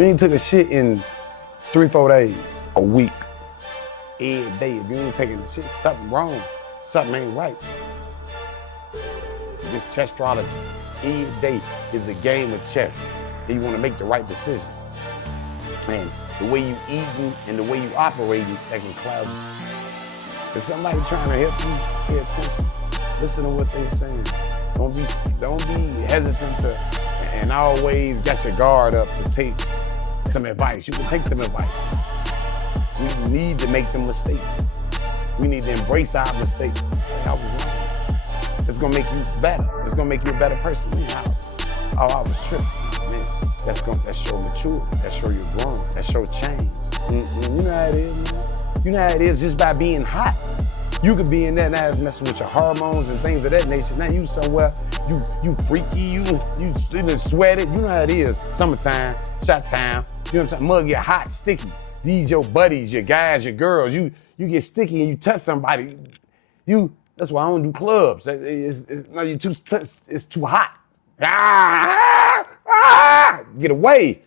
You ain't took a shit in 3-4 days, a week, every day. If you ain't taking the shit, something wrong, something ain't right. This chess astrology, every day is a game of chess. And you want to make the right decisions. And the way you eating and the way you operating, that can cloud you. If somebody trying to help you, pay attention. Listen to what they're saying. Don't be hesitant to, and always got your guard up to take some advice. You can take some advice. We need to make them mistakes. We need to embrace our mistakes. Say, I was wrong. It's gonna make you better. It's gonna make you a better person. I was tripping. Man, that show maturity. That show you're growing. That show change. You know how it is, man. You know how it is just by being hot. You could be in there now messing with your hormones and things of that nature. Now you somewhere, you freaky, you done sweated. You know how it is. Summertime, shot time. You know what I'm saying? Mug get hot, sticky. These your buddies, your guys, your girls. You get sticky and you touch somebody. That's why I don't do clubs. It's too hot. Get away.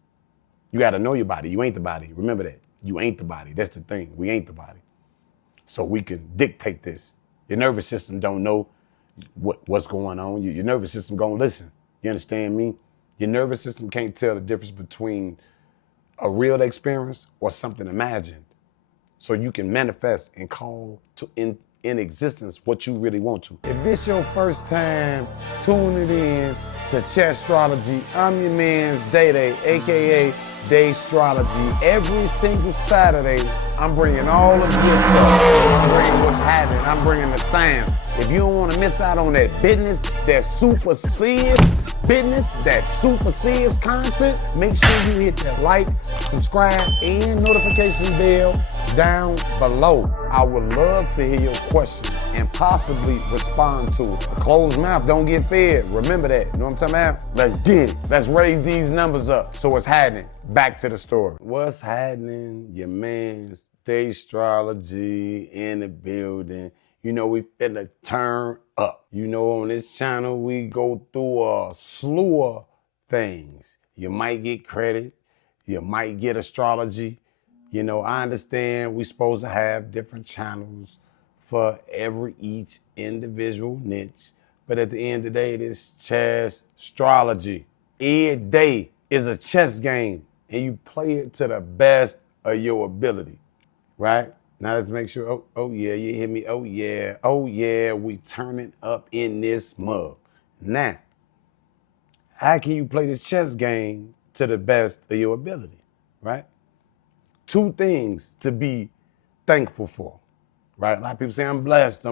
You gotta know your body. You ain't the body. Remember that. You ain't the body. That's the thing. We ain't the body. So we can dictate this. Your nervous system don't know what's going on. Your nervous system gonna listen. You understand me? Your nervous system can't tell the difference between a real experience or something imagined. So you can manifest and call in existence what you really want to. If this your first time tuning in to Chess Astrology, I'm your man's Day, aka Day Astrology. Every single Saturday, I'm bringing all of this stuff. I'm bringing what's happening. I'm bringing the science. If you don't want to miss out on that business that supersedes content, make sure you hit that like, subscribe, and notification bell down below. I would love to hear your questions and possibly respond to it. A closed mouth don't get fed. Remember that. You know what I'm talking about? Let's get it. Let's raise these numbers up. So what's happening? Back to the story. What's happening? Your man's Day Astrology in the building. You know, we finna turn up. You know, on this channel, we go through a slew of things. You might get credit. You might get astrology. You know, I understand we supposed to have different channels for each individual niche. But at the end of the day, this chess astrology. Every day is a chess game, and you play it to the best of your ability, right? Now let's make sure, oh yeah, you hear me? Oh yeah, we turning up in this mug. Now, how can you play this chess game to the best of your ability, right? 2 things to be thankful for, right? A lot of people say, I'm blessed.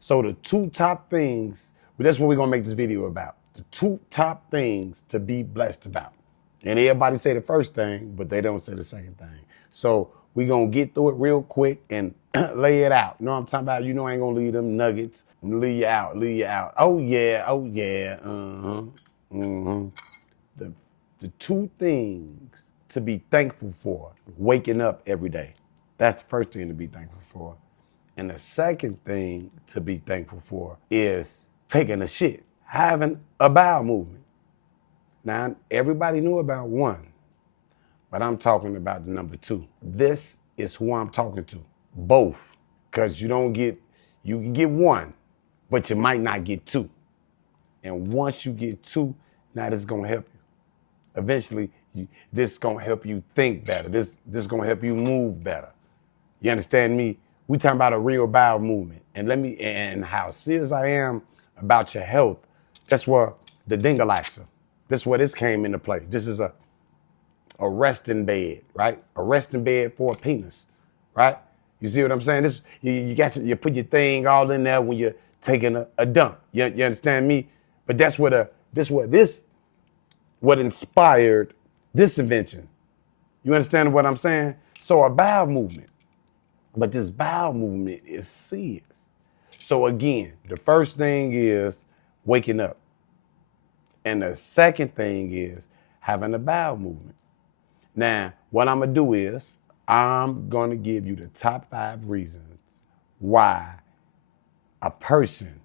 So the 2 top things, but that's what we're gonna make this video about. The 2 top things to be blessed about. And everybody say the first thing, but they don't say the second thing. So we're gonna get through it real quick and lay it out. You know what I'm talking about? You know I ain't gonna leave them nuggets and leave you out. Oh yeah. The 2 things to be thankful for: waking up every day. That's the first thing to be thankful for. And the second thing to be thankful for is taking a shit, having a bowel movement. Now, everybody knew about 1, but I'm talking about the number 2. This is who I'm talking to, both, because you can get 1, but you might not get 2. And once you get 2, now this is gonna help you. Eventually, this is gonna help you think better. This is gonna help you move better. You understand me? We talking about a real bowel movement. And how serious I am about your health. That's where the dingalaxa, that's where this came into play. This is a resting bed, right? A resting bed for a penis, right? You see what I'm saying? This you put your thing all in there when you're taking a dump. You understand me? But that's what inspired this invention. You understand what I'm saying? So a bowel movement, but this bowel movement is serious. So again, the first thing is waking up. And the second thing is having a bowel movement. Now, what I'm gonna do is I'm gonna give you the top 5 reasons why a person,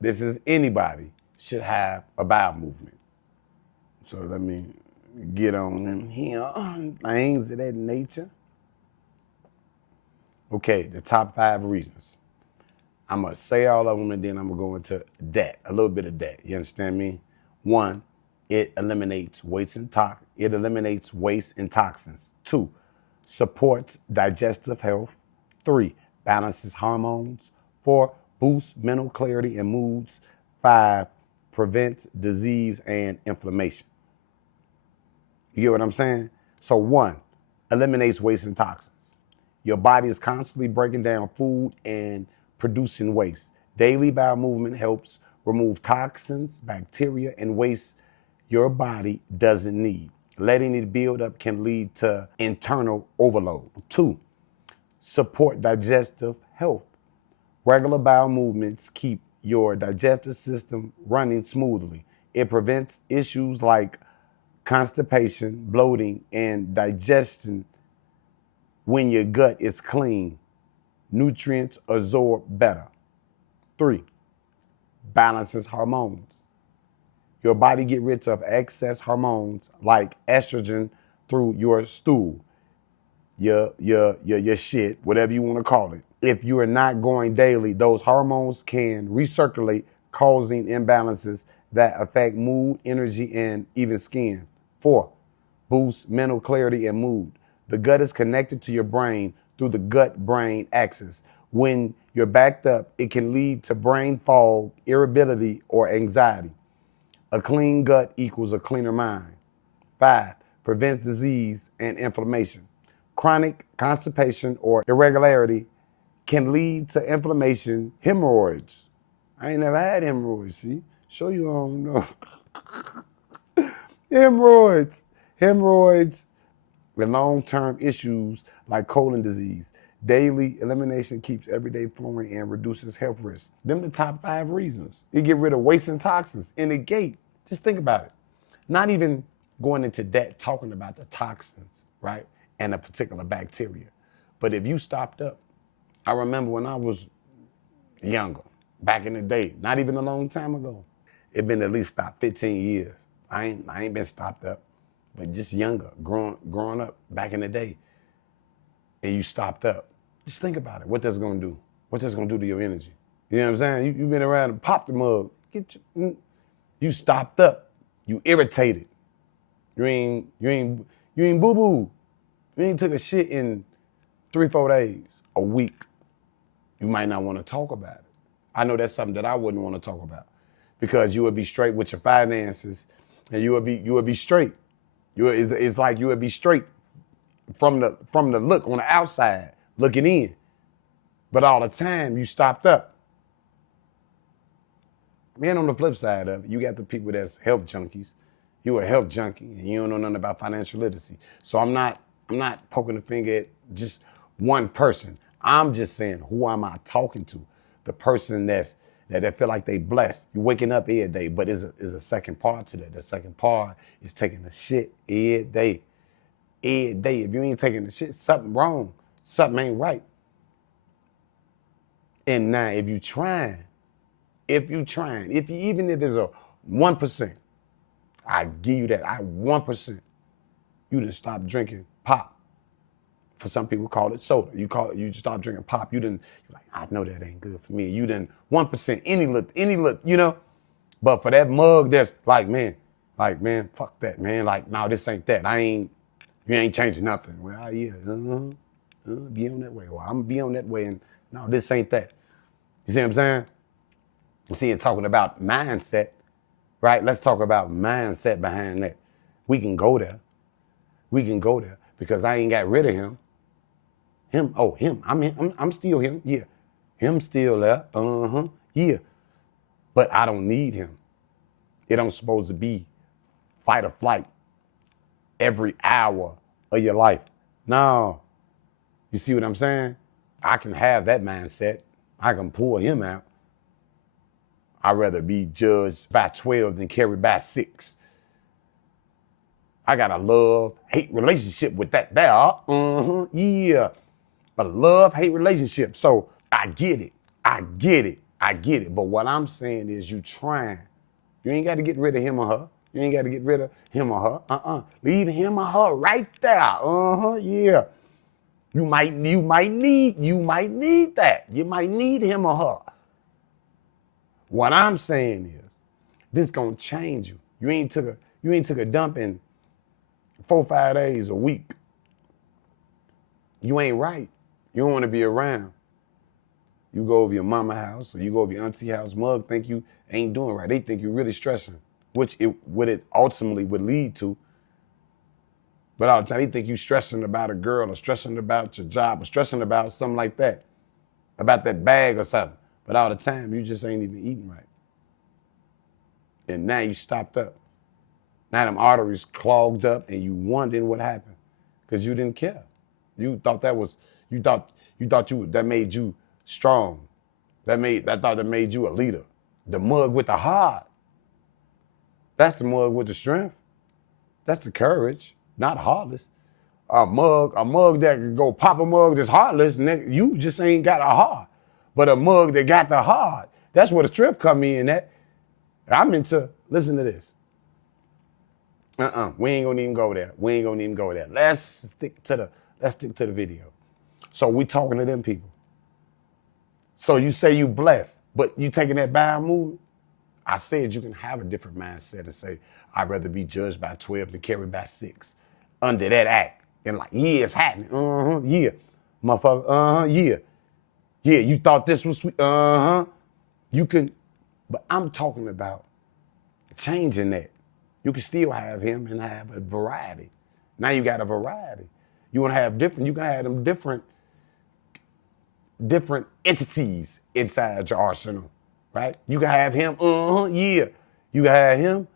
this is anybody, should have a bowel movement. So let me get on here, things of that nature. Okay, the top 5 reasons. I'm going to say all of them and then I'm going to go into that, a little bit of that. You understand me? 1, it eliminates waste and toxins. 2, supports digestive health. 3, balances hormones. 4, boosts mental clarity and moods. 5, prevents disease and inflammation. You get what I'm saying? So 1, eliminates waste and toxins. Your body is constantly breaking down food and producing waste. Daily bowel movement helps remove toxins, bacteria, and waste your body doesn't need. Letting it build up can lead to internal overload. 2, support digestive health. Regular bowel movements keep your digestive system running smoothly. It prevents issues like constipation, bloating, and digestion. When your gut is clean, nutrients absorb better. 3, balances hormones. Your body gets rid of excess hormones like estrogen through your stool, your shit, whatever you want to call it. If you are not going daily, those hormones can recirculate, causing imbalances that affect mood, energy, and even skin. 4, boosts mental clarity and mood. The gut is connected to your brain through the gut-brain axis. When you're backed up, it can lead to brain fog, irritability, or anxiety. A clean gut equals a cleaner mind. 5, prevents disease and inflammation. Chronic constipation or irregularity can lead to inflammation, hemorrhoids. I ain't never had hemorrhoids, see? Show you don't know. Hemorrhoids, and long-term issues like colon disease. Daily elimination keeps everyday flowing and reduces health risks. Them the top 5 reasons. You get rid of waste and toxins. In the gate, just think about it. Not even going into that, talking about the toxins, right? And a particular bacteria. But if you stopped up, I remember when I was younger, back in the day, not even a long time ago. It been at least about 15 years. I ain't been stopped up, but just younger, growing up back in the day. And you stopped up. Just think about it. What that's gonna do? What that's gonna do to your energy? You know what I'm saying? You've been around and popped the mug. You stopped up. You irritated. You ain't boo-boo. You ain't took a shit in 3-4 days, a week. You might not want to talk about it. I know that's something that I wouldn't want to talk about because you would be straight with your finances and you would be straight. It's like you would be straight from the look on the outside, looking in. But all the time you stopped up. Then on the flip side of it, you got the people that's health junkies. You a health junkie and you don't know nothing about financial literacy. So I'm not poking the finger at just one person. I'm just saying, who am I talking to? The person that feel like they blessed. You're waking up every day, but is a second part to that. The second part is taking the shit every day. Every day. If you ain't taking the shit, something wrong. Something ain't right. And now if you even if it's a 1%, I give you that. 1%. You done stop drinking pop. For some people call it soda. You just stop drinking pop. You're like, I know that ain't good for me. You done 1%, any look, you know. But for that mug that's like, man, fuck that, man. Like, no, this ain't that. You ain't changing nothing. Well, yeah, be on that way. Well, I'm gonna be on that way, and no, this ain't that. You see what I'm saying? You see, and talking about mindset, right? Let's talk about mindset behind that. We can go there because I ain't got rid of him. Him. I'm still him. Yeah. Him still there. Yeah. But I don't need him. It don't supposed to be fight or flight every hour of your life. No. You see what I'm saying? I can have that mindset. I can pull him out. I'd rather be judged by 12 than carried by 6. I got a love-hate relationship with that there. Yeah. A love-hate relationship. So I get it. But what I'm saying is you ain't got to get rid of him or her. You ain't got to get rid of him or her. Leave him or her right there. Yeah. You might need that. You might need him or her. What I'm saying is, this gonna change you. You ain't took a dump in 4 or 5 days, a week. You ain't right. You don't want to be around. You go over your mama house or you go over your auntie house, mug think you ain't doing right. They think you really stressing, which it ultimately would lead to. But all the time, they think you stressing about a girl or stressing about your job or stressing about something like that, about that bag or something. But all the time, you just ain't even eating right. And now you stopped up. Now them arteries clogged up and you wondering what happened because you didn't care. You thought that made you strong. That made you a leader. The mug with the heart. That's the mug with the strength. That's the courage, not heartless. A mug that can go pop a mug that's heartless, nigga, you just ain't got a heart. But a mug that got the heart, that's where the strength come in at. I'm into, listen to this. We ain't gonna even go there. Let's stick to the video. So we talking to them people. So you say you blessed, but you taking that bowel movement? I said you can have a different mindset and say, I'd rather be judged by 12 than carried by 6 under that act. And like, yeah, it's happening. Yeah. Motherfucker, yeah. Yeah, you thought this was sweet. You can, but I'm talking about changing that. You can still have him and have a variety. Now you got a variety. You want to have different, you can have them different entities inside your arsenal, right? You can have him, yeah. You can have him,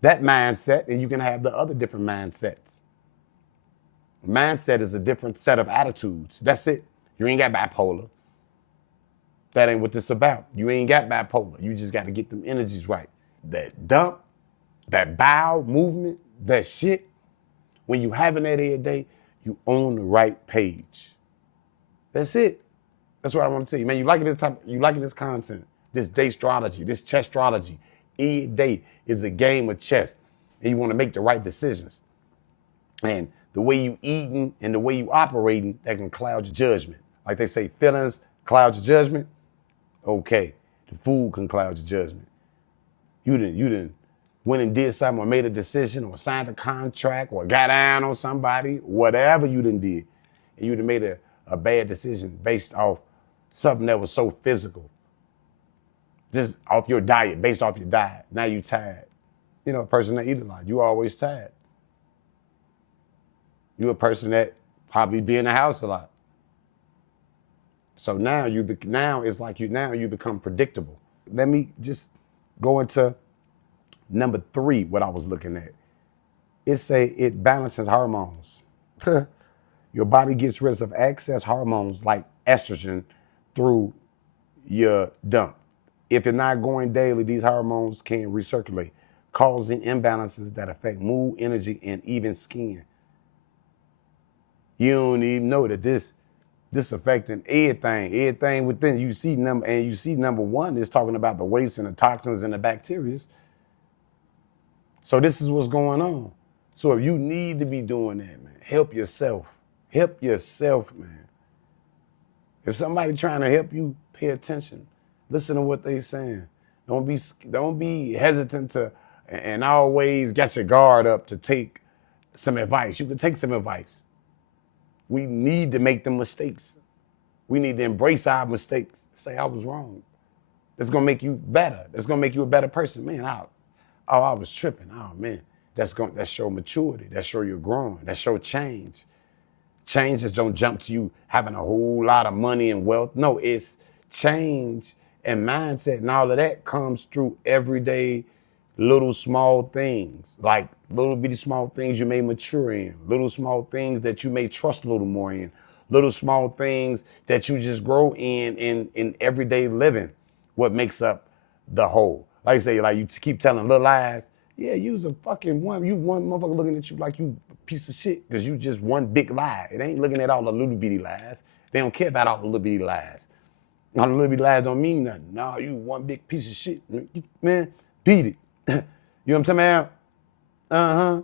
that mindset, and you can have the other different mindsets. Mindset is a different set of attitudes. That's it. You ain't got bipolar. That ain't what this about. You ain't got bipolar. You just got to get them energies right. That dump, that bowel movement, that shit, when you having that every day, you on the right page. That's it. That's what I want to tell you, man. You liking this content, this day strategy, this chess strategy. Every day is a game of chess, and you want to make the right decisions. And the way you eating and the way you operating, that can cloud your judgment. Like they say, feelings cloud your judgment. Okay, the food can cloud your judgment. You didn't went and did something or made a decision or signed a contract or got down on somebody, whatever you done did, and you done made a bad decision based off something that was so physical. Just off your diet, based off your diet. Now you tired. You know, a person that eat a lot, you always tired. You a person that probably be in the house a lot. So now you become predictable. Let me just go into number 3, what I was looking at. It balances hormones. Your body gets rid of excess hormones like estrogen through your dump. If you're not going daily, these hormones can recirculate, causing imbalances that affect mood, energy, and even skin. You don't even know that this affecting everything within. You see number 1 is talking about the waste and the toxins and the bacteria. So this is what's going on. So if you need to be doing that, man, help yourself. Help yourself, man. If somebody trying to help you, pay attention. Listen to what they saying. Don't be hesitant to and always get your guard up to take some advice. You can take some advice. We need to make the mistakes. We need to embrace our mistakes. Say I was wrong. That's gonna make you better. That's gonna make you a better person. Man, I was tripping. Oh man, that show maturity. That show you're growing. That show change. Change just don't jump to you having a whole lot of money and wealth. No, it's change and mindset and all of that comes through everyday little small things, like little bitty small things you may mature in, little small things that you may trust a little more in, little small things that you just grow in everyday living, what makes up the whole. Like I say, like you keep telling little lies. Yeah, you's a fucking one. You one motherfucker looking at you like you a piece of shit because you just one big lie. It ain't looking at all the little bitty lies. They don't care about all the little bitty lies. All the little bitty lies don't mean nothing. No, you one big piece of shit. Man, beat it. You know what I'm saying, man? Uh-huh.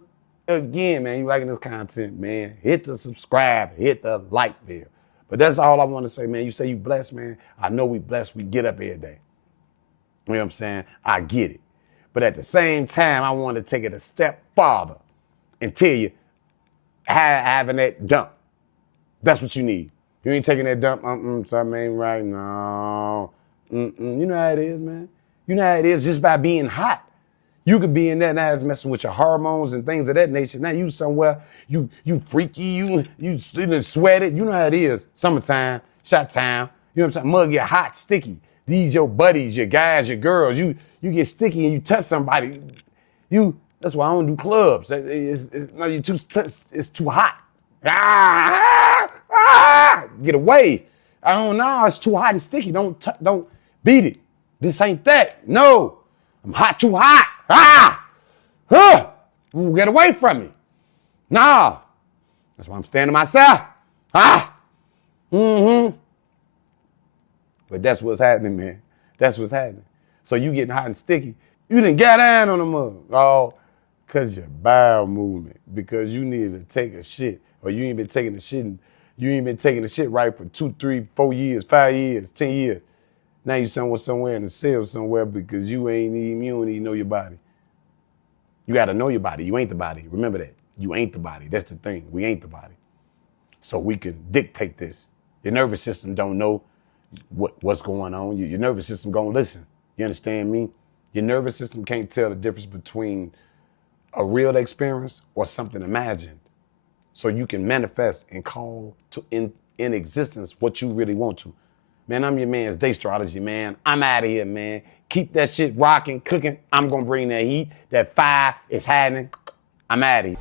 Again, man, you liking this content, man, hit the subscribe, hit the like bell. But that's all I want to say, man. You say you blessed, man. I know we blessed. We get up every day. You know what I'm saying? I get it. But at the same time, I want to take it a step farther and tell you, having that dump, that's what you need. You ain't taking that dump, something ain't right, no. You know how it is, man. You know how it is just by being hot. You could be in there now, it's messing with your hormones and things of that nature. Now you somewhere, you freaky, you sweated. You know how it is. Summertime, shot time. You know what I'm saying? Mug get hot, sticky. These your buddies, your guys, your girls. You get sticky and you touch somebody. That's why I don't do clubs. It's too hot. Get away. I don't know. It's too hot and sticky. Don't beat it. This ain't that. No. I'm hot, too hot. Get away from me. No. That's why I'm standing myself. But that's what's happening, man. That's what's happening. So you getting hot and sticky. You done got down on the mug. Oh, because your bowel movement. Because you needed to take a shit. Or you ain't been taking the shit. You ain't been taking the shit right for 2, 3, 4 years, 5 years, 10 years. Now you somewhere in the cell somewhere because you don't even know your body. You got to know your body. You ain't the body. Remember that. You ain't the body. That's the thing. We ain't the body. So we can dictate this. Your nervous system don't know what's going on. Your nervous system gonna listen. You understand me? Your nervous system can't tell the difference between a real experience or something imagined. So you can manifest and call to in existence what you really want to. Man, I'm your man's Day Strategy, man. I'm out of here, man. Keep that shit rocking, cooking. I'm going to bring that heat. That fire is happening. I'm out of here.